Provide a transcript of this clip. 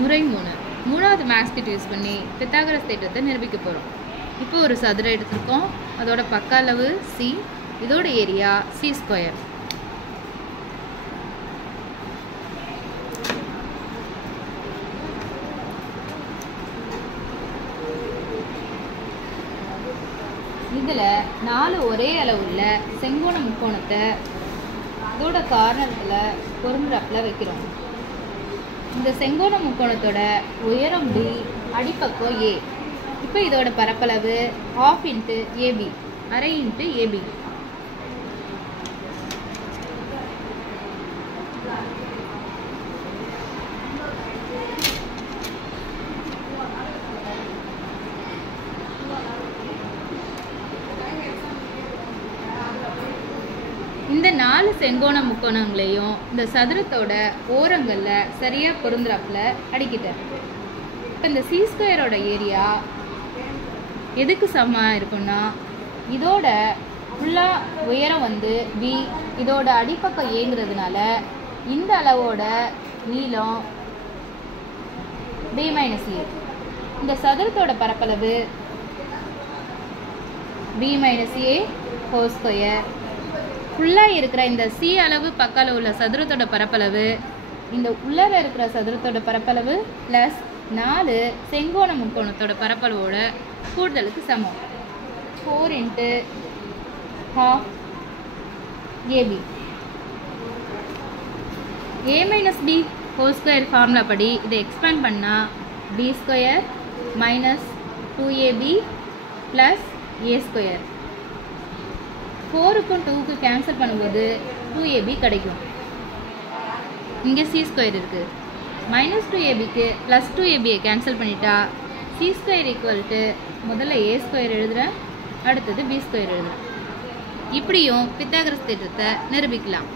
முறை 3 மூணாவது maths kit use பண்ணி பித்தாகரஸ் தேற்றத்தை நிரூபிக்க போகிறோம். இப்போ ஒரு சதுரம் எடுத்திருக்கோம். அதோட பக்க அளவு சி, இதோட ஏரியா சி ஸ்கொயர். இதில் 4 ஒரே அளவுள்ள செங்கோண முக்கோணத்தை இதோட கார்னர்களில் பொருந்துறாப்பில் வைக்கிறோம். இந்த செங்கோண முக்கோணத்தோட உயரம் டி, அடிப்பக்கம் ஏ. இப்போ இதோட பரப்பளவு ½ × ஏபி, அரை × ஏபி. இந்த 4 செங்கோண முக்கோணங்களையும் இந்த சதுரத்தோட ஓரங்களில் சரியாக பொருந்துறாப்புல அடிக்கிட்டேன். இப்போ இந்த சி ஸ்கொயரோட ஏரியா எதுக்கு சமமாக இருக்குன்னா, இதோட ஃபுல்லாக உயரம் வந்து பி, இதோட அடிப்பக்கம் ஏங்கிறதுனால இந்த அளவோட நீளம் பி மைனஸ் ஏ. இந்த சதுரத்தோட பரப்பளவு பி மைனஸ் ஏ ஹோல் ஸ்கொயர். ஃபுல்லாக இருக்கிற இந்த சி அளவு பக்கம் உள்ள சதுரத்தோட பரப்பளவு இந்த உள்ளர இருக்கிற சதுரத்தோட பரப்பளவு ப்ளஸ் 4 செங்கோண முக்கோணத்தோட பரப்பளவோட கூடுதலுக்கு சமம். 4 × ½ A B. A minus B whole square formula படி இதை எக்ஸ்பேண்ட் பண்ணால் B square minus 2ab plus A square. 4க்கும் 2க்கு கேன்சல் பண்ணும்போது 2ab கிடைக்கும். இங்கே சி ஸ்கொயர் இருக்குது. -2abக்கு +2ab கேன்சல் பண்ணிட்டா சி ஸ்கொயர் ஈக்குவல் முதல்ல ஏ ஸ்கொயர் எழுதுகிறேன், அடுத்தது பி ஸ்கொயர் எழுதுகிறேன். இப்படியும் பித்தாகரஸ் தேற்றத்தை நிரூபிக்கலாம்.